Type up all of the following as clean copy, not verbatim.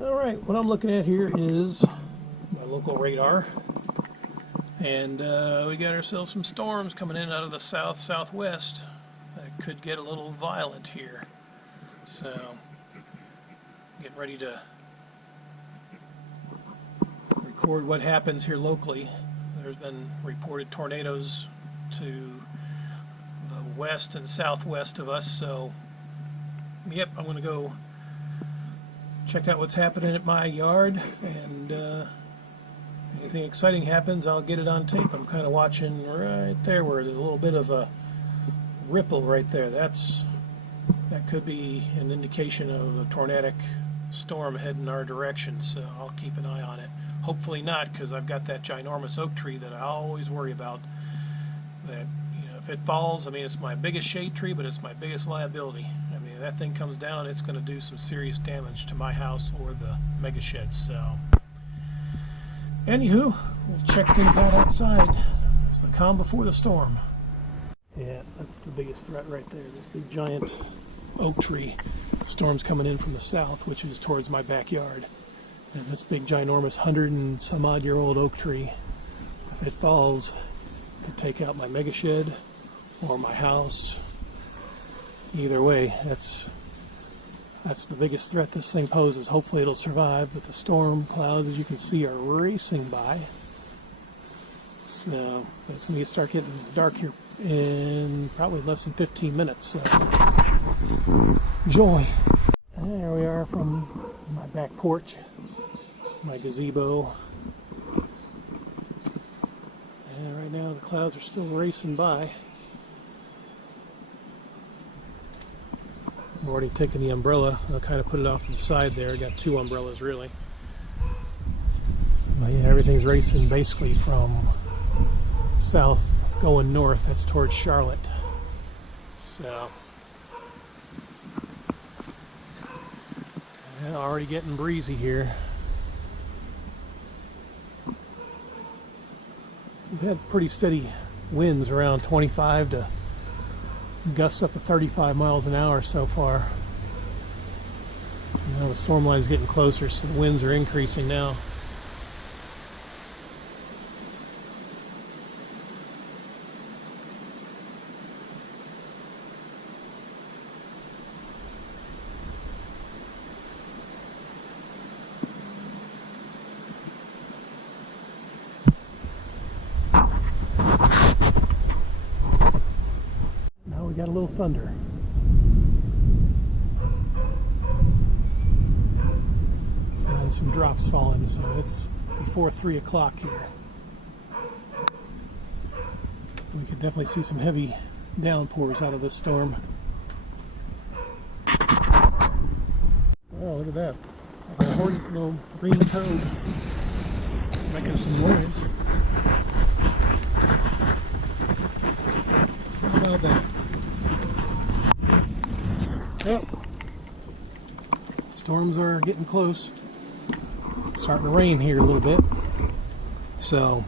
Alright, what I'm looking at here is my local radar, and we got ourselves some storms coming in out of the southwest that could get a little violent here. So, get ready to record what happens here locally. There's been reported tornadoes to the west and southwest of us, so yep, I'm going to go check out what's happening at my yard, and anything exciting happens, I'll get it on tape. I'm kind of watching right there where there's a little bit of a ripple right there. That could be an indication of a tornadic storm heading our direction, so I'll keep an eye on it. Hopefully not, because I've got that ginormous oak tree that I always worry about. That, you know, if it falls, I mean, it's my biggest shade tree, but it's my biggest liability. I mean, if that thing comes down, it's going to do some serious damage to my house or the mega shed. So, anywho, we'll check things out outside. It's the calm before the storm. Yeah, that's the biggest threat right there. This big giant oak tree. Storm's coming in from the south, which is towards my backyard. And this big ginormous 100-and-some-odd-year-old oak tree, if it falls, could take out my mega shed or my house. Either way, that's the biggest threat this thing poses. Hopefully it'll survive, but the storm clouds, as you can see, are racing by. So it's going to start getting dark here in probably less than 15 minutes. So enjoy. And there we are from my back porch, my gazebo. And right now the clouds are still racing by. I've already taken the umbrella. I'll kind of put it off to the side there. I got two umbrellas really. But yeah, everything's racing basically from south going north. That's towards Charlotte. So yeah, already getting breezy here. We've had pretty steady winds around 25 to gusts up to 35 miles an hour so far. Now the storm line's getting closer, so the winds are increasing now. We got a little thunder. And some drops falling, so it's before 3 o'clock here. We could definitely see some heavy downpours out of this storm. Oh, look at that. Like a little green toad making some noise. How about that? Yep. Storms are getting close. It's starting to rain here a little bit. So,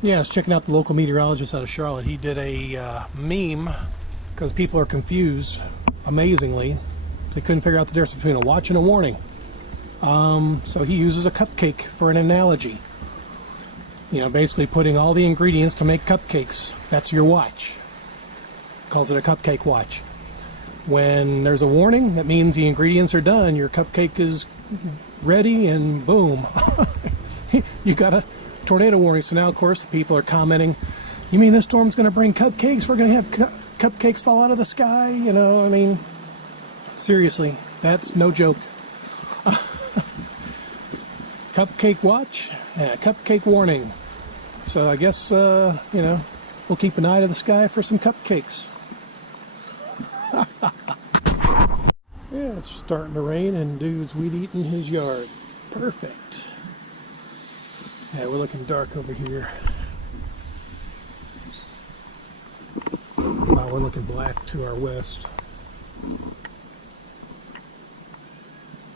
yeah, I was checking out the local meteorologist out of Charlotte. He did a meme because people are confused, amazingly. They couldn't figure out the difference between a watch and a warning. So he uses a cupcake for an analogy. You know, basically putting all the ingredients to make cupcakes. That's your watch. Calls it a cupcake watch. When there's a warning, that means the ingredients are done, your cupcake is ready, and boom, you got a tornado warning. So now, of course, people are commenting, you mean this storm's going to bring cupcakes? We're going to have cupcakes fall out of the sky? You know, I mean, seriously, that's no joke. Cupcake watch and a cupcake warning. So I guess, you know, we'll keep an eye to the sky for some cupcakes. Yeah, it's starting to rain and dude's weed eating his yard. Perfect. Yeah, we're looking dark over here. Wow, we're looking black to our west.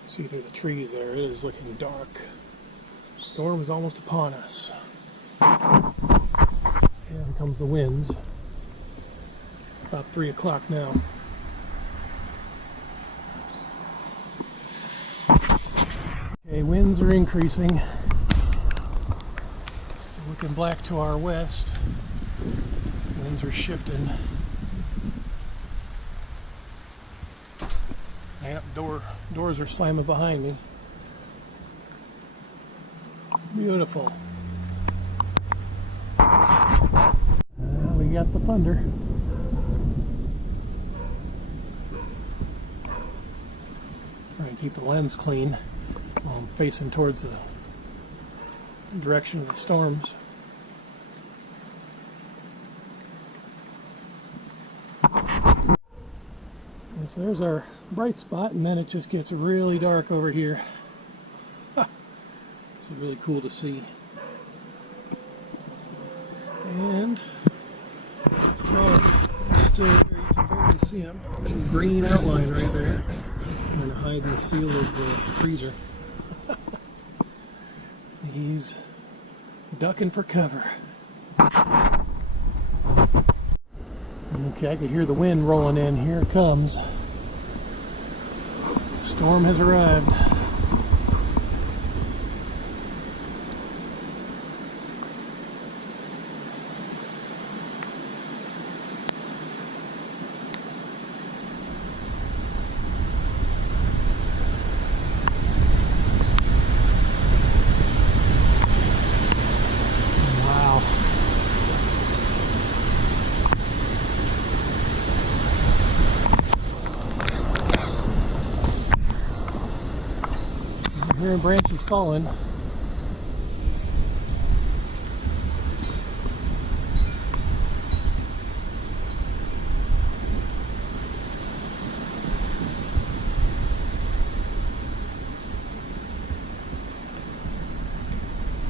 See through the trees there, it is looking dark. Storm is almost upon us. Here comes the winds. It's about 3 o'clock now. Okay, winds are increasing. It's looking black to our west. Winds are shifting. Yep, doors are slamming behind me. Beautiful. We got the thunder. Trying to keep the lens clean while I'm facing towards the direction of the storms. So there's our bright spot, and then it just gets really dark over here. It's really cool to see. And the frog is still there. You can barely see him. There's a green outline right there. I'm going to hide in the seal of the freezer. He's ducking for cover. Okay, I can hear the wind rolling in. Here it comes. The storm has arrived. Hearing branches falling.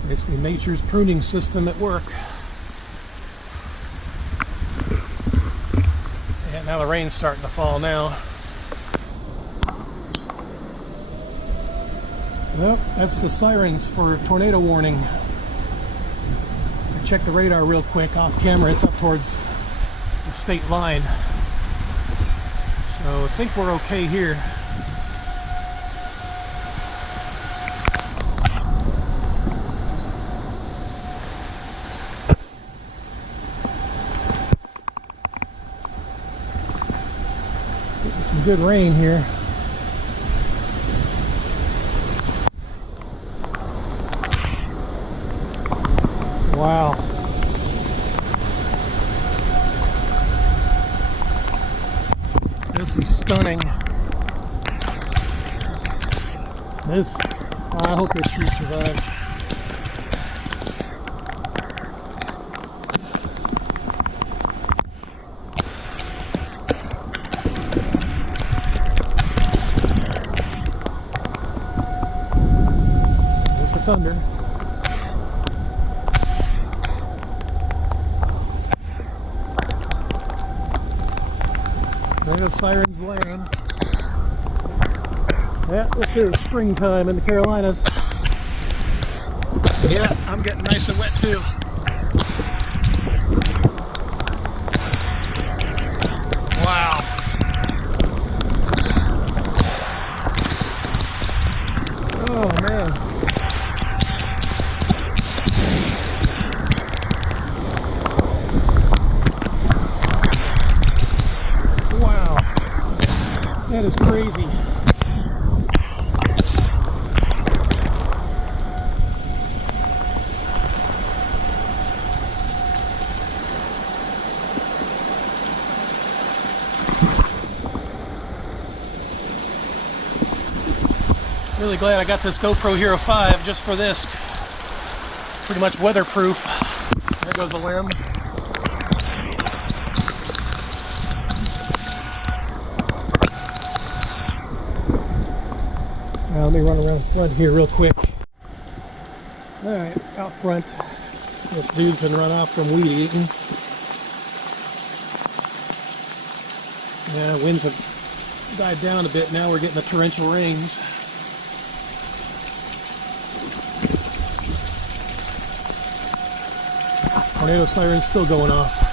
Basically nature's pruning system at work. And now the rain's starting to fall now. Well, that's the sirens for tornado warning. I checked the radar real quick off camera. It's up towards the state line. So I think we're okay here. Getting some good rain here. Wow. This is stunning. I hope this tree survives. There's the thunder. There go sirens blaring. Yeah, this is springtime in the Carolinas. Yeah, I'm getting nice and wet too. Wow. Oh man. That is crazy. Really glad I got this GoPro Hero 5 just for this. Pretty much weatherproof. There goes a limb. Let me run around front here real quick. Alright, out front. This dude's been run off from weed eating. Yeah, winds have died down a bit. Now we're getting the torrential rains. Tornado siren's still going off.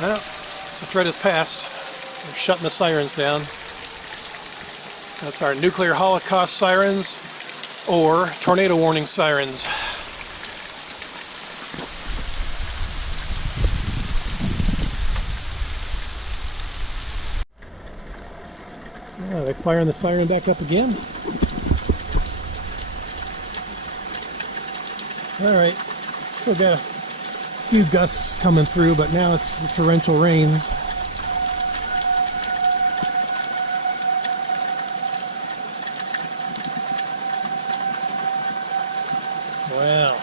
Well, the threat is past. We're shutting the sirens down. That's our nuclear holocaust sirens or tornado warning sirens. Yeah, they're firing the siren back up again. Alright, still got a few gusts coming through, but now it's the torrential rains. Wow.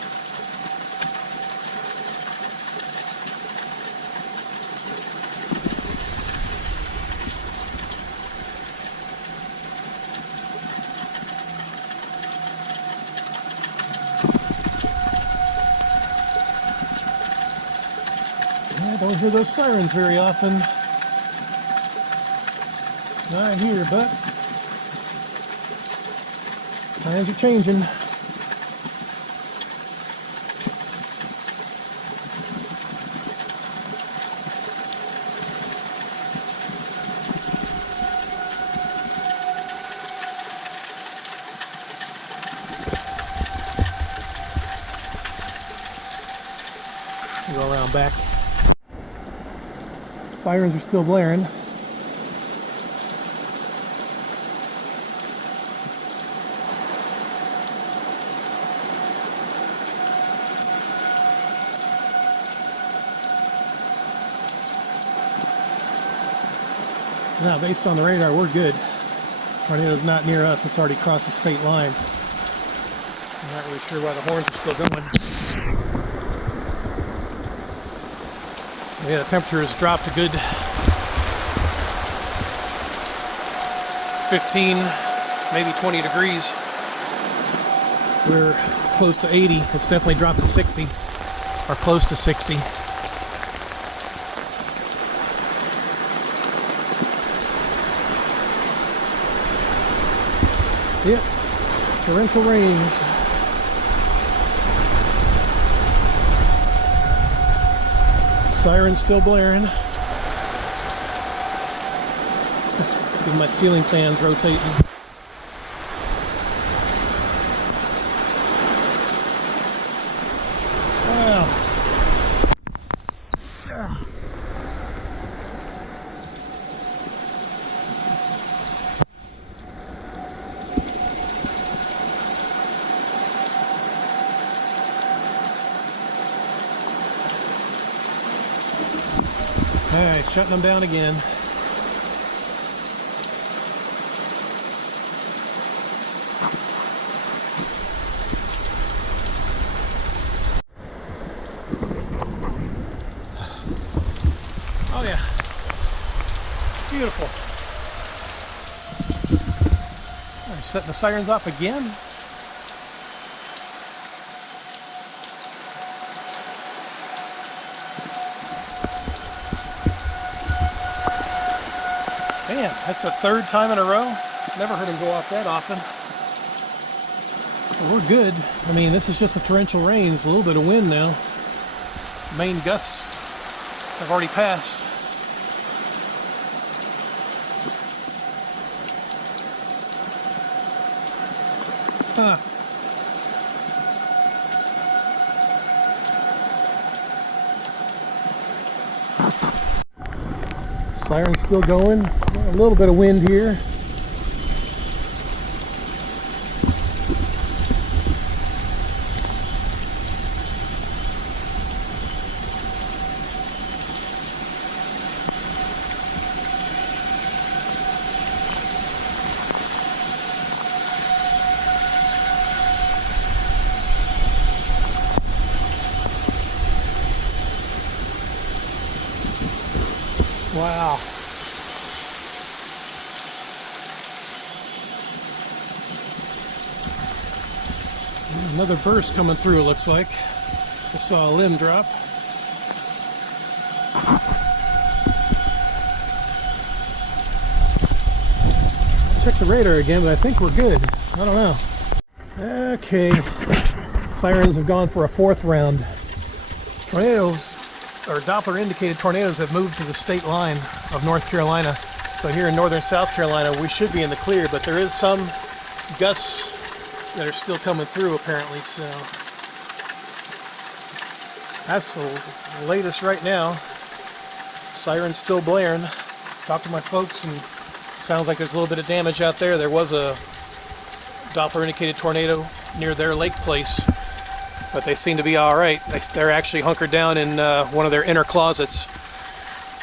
I don't hear those sirens very often. Not here, but times are changing. Go around back. Sirens are still blaring. Now, based on the radar, we're good. Tornado's not near us. It's already crossed the state line. I'm not really sure why the horns are still going. Yeah, the temperature has dropped a good 15, maybe 20 degrees. We're close to 80. It's definitely dropped to 60, or close to 60. Yep, torrential rains. Siren's still blaring. Get my ceiling fans rotating. Wow. Alright, shutting them down again. Oh yeah. Beautiful. Alright, setting the sirens off again. Man, that's the third time in a row. Never heard them go off that often. Well, we're good. I mean, this is just a torrential rains, a little bit of wind now. Main gusts have already passed. Huh. Siren's still going. A little bit of wind here. Wow. Another burst coming through, it looks like. I saw a limb drop. I'll check the radar again, but I think we're good. I don't know. Okay. Sirens have gone for a fourth round. Tornadoes, or Doppler indicated tornadoes, have moved to the state line of North Carolina. So here in northern South Carolina, we should be in the clear, but there is some gusts that are still coming through apparently, so that's the latest right now. Siren's still blaring. Talked to my folks and sounds like there's a little bit of damage out there. There was a Doppler indicated tornado near their lake place, but they seem to be all right. They're actually hunkered down in one of their inner closets,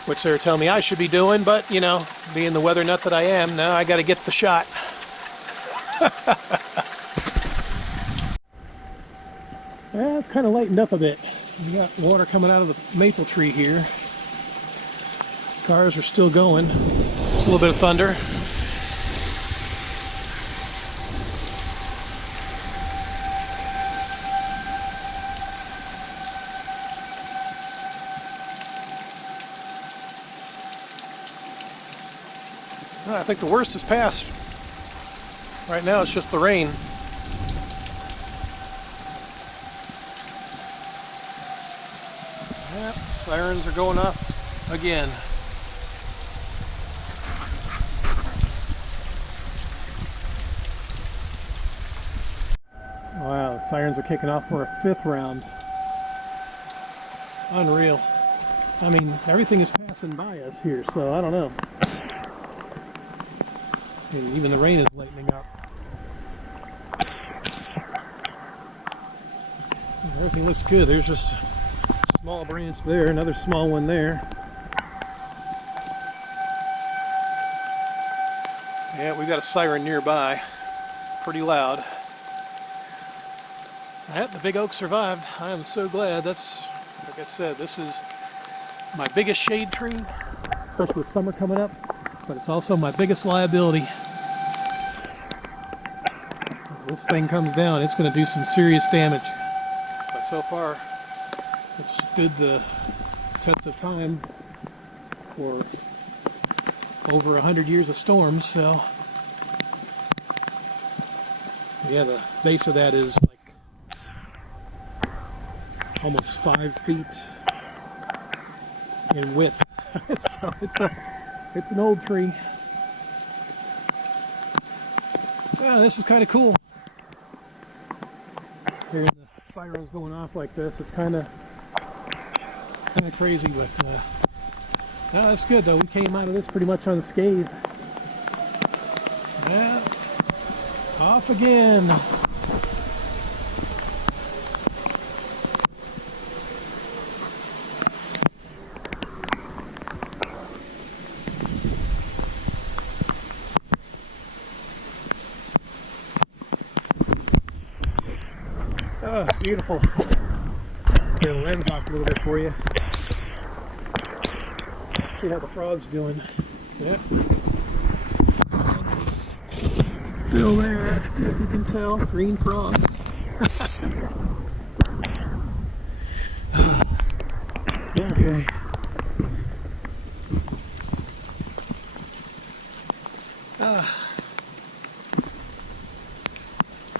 which they were telling me I should be doing, but you know, being the weather nut that I am, now I got to get the shot. Yeah, it's kind of lightened up a bit. We got water coming out of the maple tree here. Cars are still going. Just a little bit of thunder. I think the worst is past. Right now it's just the rain. Yep, sirens are going off again. Wow, the sirens are kicking off for a 5th round. Unreal. I mean, everything is passing by us here, so I don't know. And even the rain is lightening up. Everything looks good. There's just a small branch there, another small one there. Yeah, we've got a siren nearby. It's pretty loud. Yep, the big oak survived. I am so glad. That's, like I said, this is my biggest shade tree, especially with summer coming up, but it's also my biggest liability. If this thing comes down, it's going to do some serious damage. But so far, it stood the test of time for over 100 years of storms, so yeah, the base of that is like almost 5 feet in width. So it's an old tree. Yeah, this is kind of cool. Hearing the sirens going off like this, it's kind of crazy, but no, that's good though. We came out of this pretty much unscathed. Yeah, off again. Oh, beautiful. Here, the lens off a little bit for you. See how the frog's doing. Yep. Still there, if you can tell. Green frog. Okay.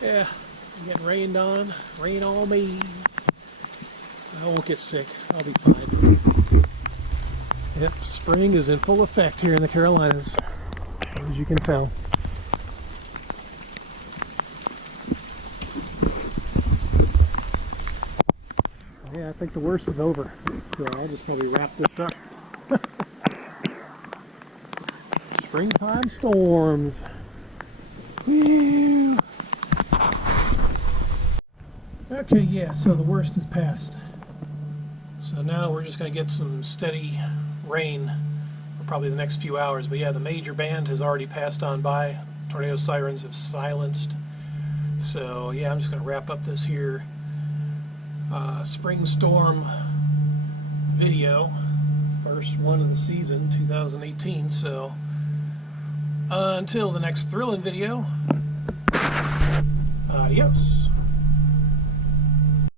Yeah, I'm getting rained on. Rain on me. I won't get sick. I'll be fine. Yep, spring is in full effect here in the Carolinas, as you can tell. Yeah, I think the worst is over, so I'll just probably wrap this up. Springtime storms. Whew. Okay, yeah, so the worst is past. So now we're just going to get some steady rain for probably the next few hours. But yeah, the major band has already passed on by. Tornado sirens have silenced. So yeah, I'm just going to wrap up this here spring storm video. First one of the season, 2018. So until the next thrilling video, adios.